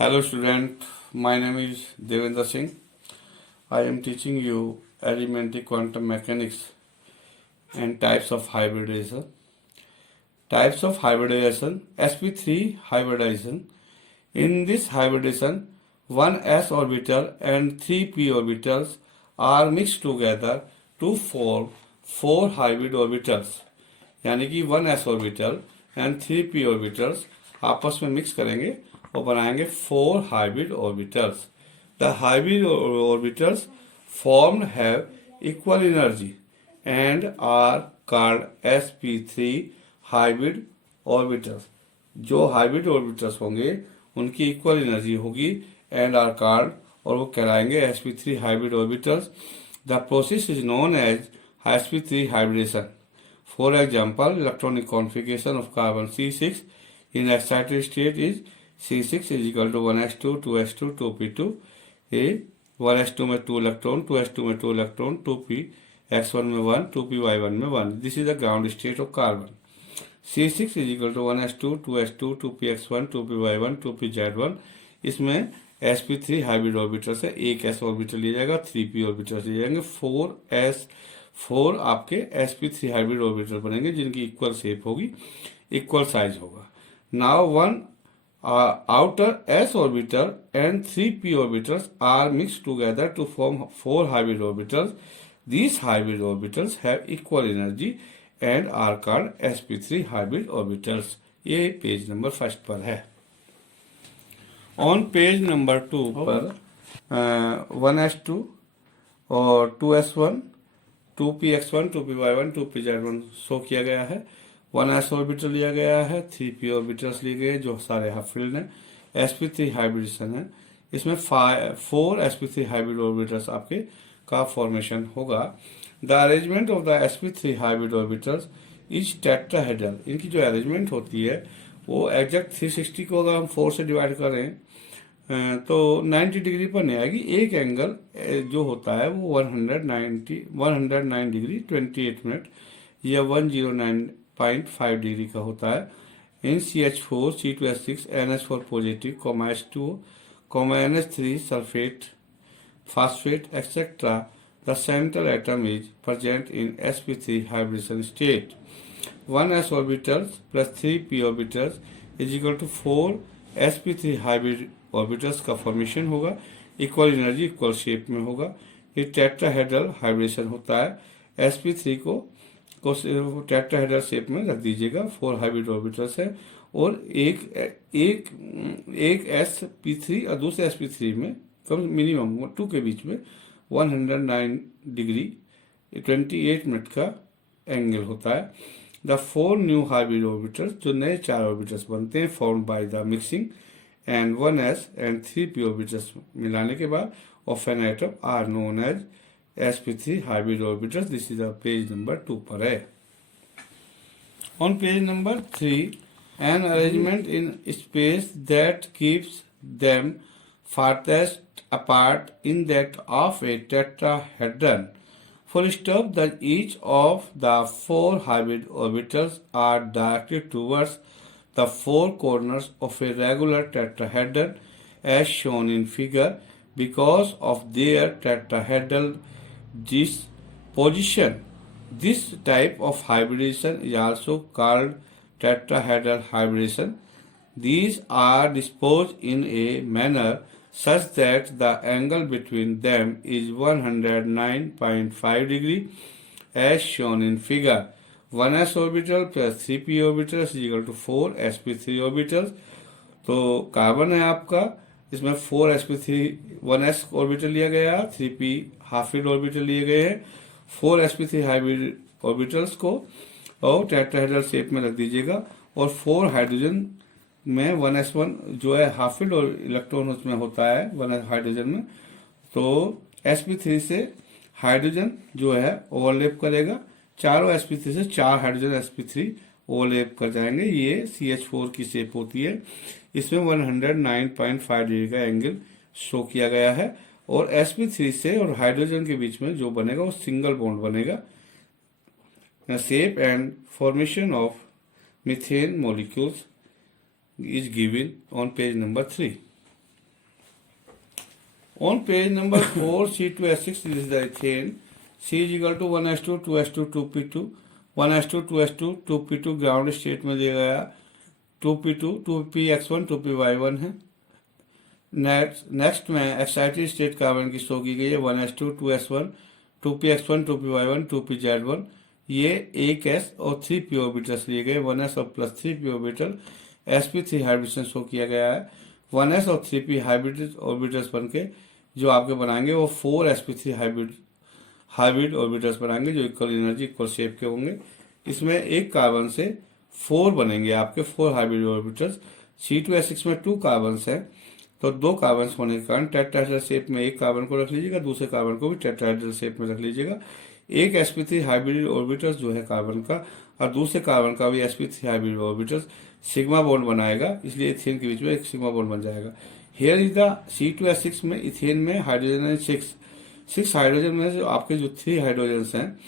Hello student, my name is Devendra Singh. I am teaching you elementary quantum mechanics and types of hybridization. Types of hybridization, sp3 hybridization. In this hybridization, one s orbital and three p orbitals are mixed together to form four hybrid orbitals. यानी कि one S orbital and three P orbitals आपस में mix करेंगे और बनाएंगे four hybrid orbitals. The hybrid orbitals formed have equal energy and are called sp3 hybrid orbitals. जो हाइब्रिड ऑर्बिटल्स होंगे उनकी इक्वल एनर्जी होगी एंड आर कॉल्ड और वो कहलाएंगे sp3 hybrid orbitals. The process is known as sp3 hybridization. For example, electronic configuration of carbon C6 in excited state is C6 is equal to 1s2, 2s2, 2p2. A 1s2 में 2 electron, 2s2 में 2 electron, 2p x1 में 1, 2p y1 में 1. This is the ground state of carbon. C6 is equal to 1s2, 2s2, 2p x1, 2p y1, 2p z1. इसमें sp3 hybrid orbital से एक s orbital लिया जाएगा, 3p orbital लिए जाएंगे, 4 आपके sp3 हाइब्रिड ऑर्बिटल बनेंगे जिनकी इक्वल शेप होगी, इक्वल साइज होगा. Now one outer s orbital and 3p orbitals are mixed together to form 4 hybrid orbitals. These hybrid orbitals have equal energy and are called sp3 hybrid orbitals. ये page number first पर है. On page number 2 पर 1s2 और 2s1, 2px1, 2py1, 2pz1 show किया गया है. 1s orbital लिया गया है, 3p ऑर्बिटल्स लिए गए जो सारे हाफ फील्ड हैं. sp3 हाइब्रिडेशन है. इसमें 4 sp3 हाइब्रिड ऑर्बिटल्स आपके का फॉर्मेशन होगा. The arrangement of the sp3 hybrid orbitals is tetrahedral. इनकी जो अरेंजमेंट होती है वो एग्जैक्ट 360 को अगर हम 4 से डिवाइड करें तो 90 डिग्री पर नहीं आएगी. एक एंगल जो होता है वो 109 डिग्री 28 मिनट या 109.5 डिग्री का होता है. इन CH4, C2H6, NH4 positive, H2O, NH3 sulphate, phosphate, etc. The central atom is present in sp3 hybridization state. 1s orbitals plus 3p orbitals is equal to 4 sp3 hybrid orbitals का formation होगा. Equal energy equal shape में होगा. ये tetrahedral hybridisation होता है. sp3 को tetrahedral shape में रख दीजिएगा. 4 हाइब्रिड ऑर्बिटल्स है और एक sp3 और दूसरे sp3 में कम मिनिमम 2 के बीच में 109 डिग्री 28 मिनट का एंगल होता है. द 4 न्यू हाइब्रिड ऑर्बिटल्स जो नए 4 ऑर्बिटल्स बनते हैं form by the mixing and 1s and 3p orbitals मिलाने के बाद of an atom are known as sp3 hybrid orbitals. This is page number 2 पर है. On page number 3 an arrangement in space that keeps them farthest apart in that of a tetrahedron. Full stop, that each of the 4 hybrid orbitals are directed towards the 4 corners of a regular tetrahedron as shown in figure because of their tetrahedral disposition. This type of hybridization is also called tetrahedral hybridization. These are disposed in a manner such that the angle between them is 109.5 degree as shown in figure. 1s orbital plus 3p orbital is equal to 4 sp3 orbitals. तो carbon है आपका, इसमें 4 sp3 1s orbital लिया गया, 3p हाफिड orbital लिए गए हैं. 4 sp3 hybrid orbitals को और टेट्राहेड्रल शेप में रख दीजिएगा और 4 हाइड्रोजन में 1s1 जो है हाफिड और इलेक्ट्रॉन उसमें होता है 1 हाइड्रोजन में. तो sp3 से हाइड्रोजन जो है ओवरलैप करेगा. चारों sp3 से 4 हाइड्रोजन sp3 ओवरलैप कर जाएंगे. ये CH4 की शेप होती है. इसमें 109.5 डिग्री का एंगल शो किया गया है और sp3 से और हाइड्रोजन के बीच में जो बनेगा वो सिंगल बॉन्ड बनेगा. Shape and formation of methane molecules is given on page number 3. On page number 4, C2H6, this is the ethane. C is equal to 1s2, 2s2, 2p2, 1s2, 2s2, 2p2 ground state में दिया गया 2p2, 2px1, 2py1 है। Next में excited state carbon की show की गई है 1s2, 2s1, 2px1, 2py1, 2pz1। ये 1s और 3p ऑर्बिटल्स लिए गए, 1s और plus 3p orbital sp3 hybridisation show किया गया है। 1s और 3p हाइब्रिड ऑर्बिटल्स बन के जो आपके बनाएंगे वो 4sp3 हाइब्रिड ऑर्बिटल्स बनाएंगे जो इक्वल एनर्जी इक्वल शेप के होंगे। इसमें एक कार्बन से 4 बनेंगे आपके 4 हाइब्रिड ऑर्बिटल्स। C2H6 में 2 कार्बन्स हैं तो 2 कार्बन्स होने के कारण टेट्राहेड्रल शेप में एक कार्बन को रख लीजिएगा, दूसरे कार्बन को भी टेट्राहेड्रल शेप में रख लीजिएगा। एक sp3 हाइब्रिड ऑर्बिटल्स जो है कार्बन का और दूसरे कार्बन का भी sp3 hybrid orbitals sigma bond बनाएगा, इसलिए इथेन के बीच में एक सिग्मा बॉन्ड बन जाएगा। हियर इज द C2H6 में इथेन में हाइड्रोजन है 6 हाइड्रोजन में जो आपके जो 3 हाइड्रोजन हैं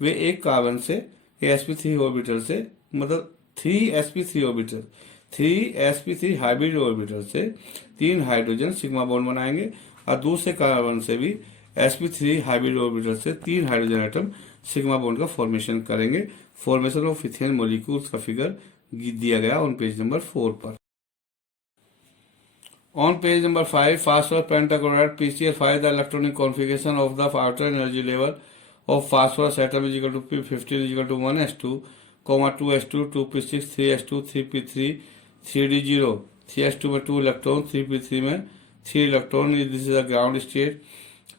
वे एक कार्बन से sp3 ऑर्बिटल से मतलब 3sp3 हाइब्रिड ऑर्बिटल से 3 हाइड्रोजन सिग्मा बॉन्ड बनाएंगे और दूसरे कार्बन से भी sp3 हाइब्रिड ऑर्बिटल से 3 हाइड्रोजन एटम सिग्मा बॉन्ड का फॉर्मेशन करेंगे। फॉर्मेशन ऑफ इथेन मॉलिक्यूल्स का फिगर दिया गया ऑन पेज नंबर 4 पर। On page number 5, phosphorus pentachloride PCl5, the electronic configuration of the outer energy level of phosphorus atom is equal to P15 is equal to 1s2, 2s2, 2p6, 3s2, 3p3, 3d0, 3s2 में 2 electron, 3p3 में 3 electron. This is the ground state.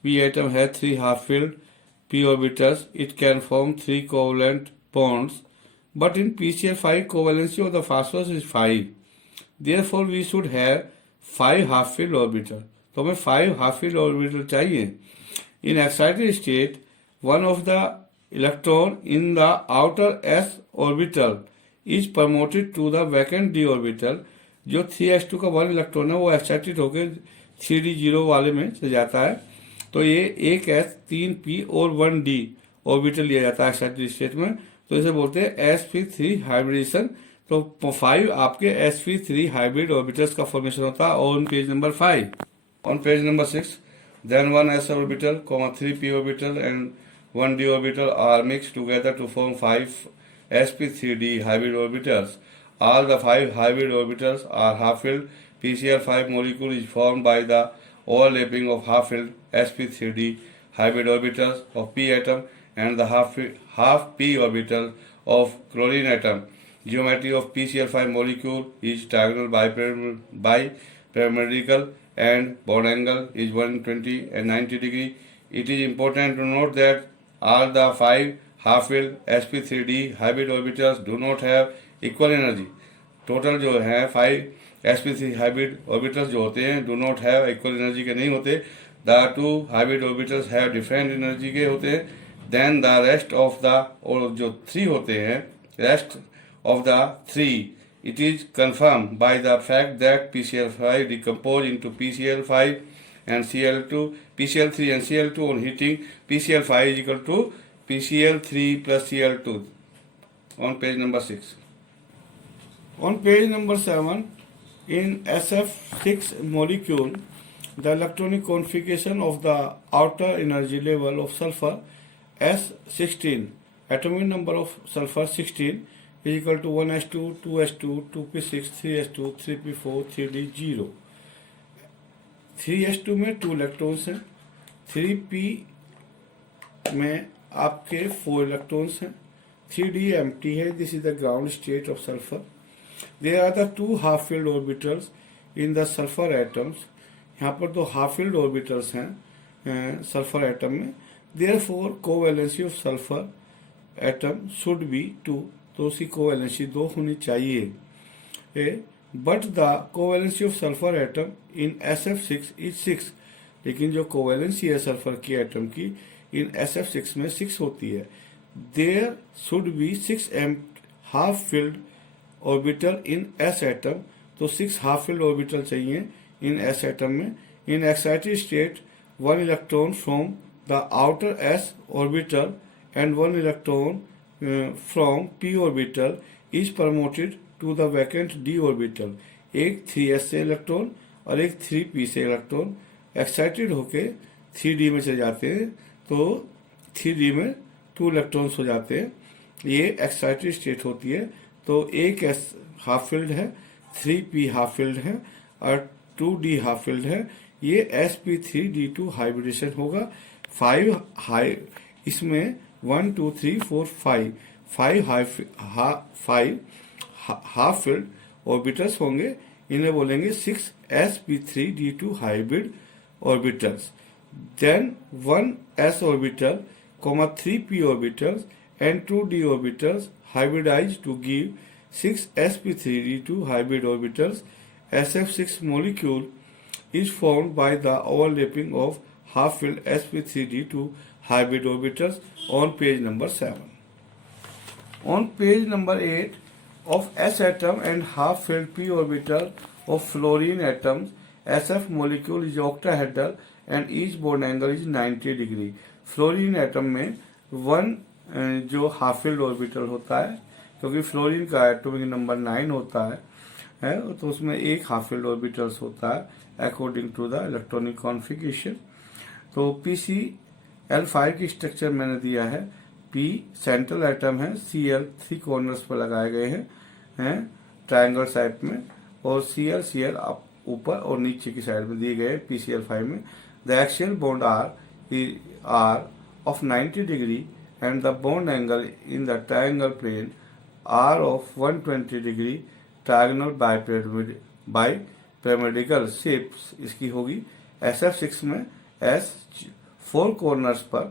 p atom has 3 half filled p orbitals. It can form 3 covalent bonds, but in PCl5 covalency of the phosphorus is 5. Therefore we should have 5 half filled orbital। तो हमें 5 half filled orbital चाहिए। In excited state, one of the electron in the outer s orbital is promoted to the vacant d orbital। जो 3s2 का 1 electron है वो excited होकर 3d0 वाले में चले जाता है, तो ये 1s 3p और 1d ऑर्बिटल लिया जाता है एक्साइटेड स्टेट में, तो इसे बोलते हैं sp3 हाइब्रिडेशन। तो 5 आपके sp3 हाइब्रिड ऑर्बिटल्स का फॉर्मेशन होता है on page number 5। On page number 6, then 1s orbital, 3p orbital and 1d orbital are mixed together to form 5 sp3d hybrid orbitals. All the 5 hybrid orbitals are half-filled. PCl5 molecule is formed by the overlapping of half-filled sp3d hybrid orbitals of p atom and the half p orbital of chlorine atom. Geometry of PCl5 molecule is diagonal bipyramidal and bond angle is 120 and 90 degree. It is important to note that all the 5 half-filled sp3d hybrid orbitals do not have equal energy. Total जो है 5 sp3 hybrid orbitals जो होते हैं do not have equal energy के नहीं होते। The 2 hybrid orbitals have different energy के होते हैं। Then the rest of the और जो 3 होते हैं rest of the 3, it is confirmed by the fact that PCl5 decompose into PCl5 and Cl2, PCl3 and Cl2 on heating. PCl5 is equal to PCl3 plus Cl2 on page number 6. On page number 7, in SF6 molecule, the electronic configuration of the outer energy level of sulfur S16, atomic number of sulfur 16 is equal to 1s2, 2s2, 2p6, 3s2, 3p4, 3d0। 3s2 में 2 electrons हैं, 3p में आपके 4 electrons हैं, 3d empty है। This is the ground state of sulphur. There are the 2 half filled orbitals in the sulphur atoms. यहाँ पर 2 half filled orbitals हैं sulphur atom में। Therefore covalency of sulphur atom should be 2, तो उसकी covalency 2 होनी चाहिए। But the covalency of sulphur atom in SF6 is 6, लेकिन जो कोवैलेंसी है सल्फर की एटम की इन SF6 में 6 होती है। There should be 6 half filled orbital in S atom, तो 6 हाफ फिल्ड ऑर्बिटल चाहिए इन S एटम में। In excited state 1 electron from the outer S orbital and 1 electron from p orbital is promoted to the vacant d orbital। एक 3s से electron और एक 3p से electron excited होके 3D में चले जाते हैं, तो 3D में 2 इलेक्ट्रॉन्स हो जाते हैं। ये एक्साइटेड स्टेट होती है। तो एक S हाफ फील्ड है, 3p हाफ फील्ड है और 2d हाफ फील्ड है। ये sp3d2 हाइब्रिडेशन होगा। 5 हाई इसमें 1 2 3 4 5 हाफ फील्ड ऑर्बिटल्स होंगे। इन्हें बोलेंगे 6 sp3d2 hybrid orbitals. Then 1 s orbital, 3p orbitals and 2d orbitals hybridize to give 6 sp3d2 hybrid orbitals. SF6 molecule is formed by the overlapping of half-filled sp3d2 hybrid orbitals on page number 7. On page number 8 of S atom and half-filled p orbital of fluorine atoms, SF molecule is octahedral and each bond angle is 90 degree. Fluorine atom में 1 जो half filled orbital होता है, क्योंकि fluorine का atomic number 9 होता है तो उसमें एक हाफ फील्ड ऑर्बिटल्स होता है according to the electronic configuration. तो PCl5 की स्ट्रक्चर मैंने दिया है। P सेंट्रल एटम है, Cl 3 कॉर्नर्स पर लगाए गए हैं ट्रायंगल शेप में, और Cl आप ऊपर और नीचे की साइड में दिए गए हैं PCl5 में। The axial bond are of 90 degree and the bond angle in the triangle plane are of 120 degree. Triangle bipyramidal shapes इसकी होगी। SF6 में S 4 कॉर्नर्स पर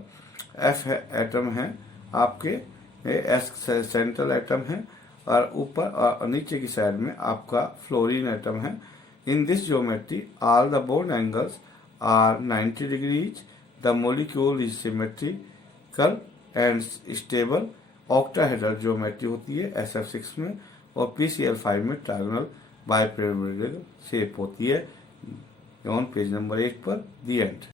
F एटम है आपके, S सेंट्रल एटम है और ऊपर और नीचे की साइड में आपका फ्लोरीन एटम है। In this geometry all the bond angles are 90 degrees. The molecule is symmetrical and stable. Octahedral geometry होती है SF6 में, और PCl5 में ट्रायंगल बाइपिरामिडल शेप होती है। ऑन पेज नंबर 8 पर दी एंड।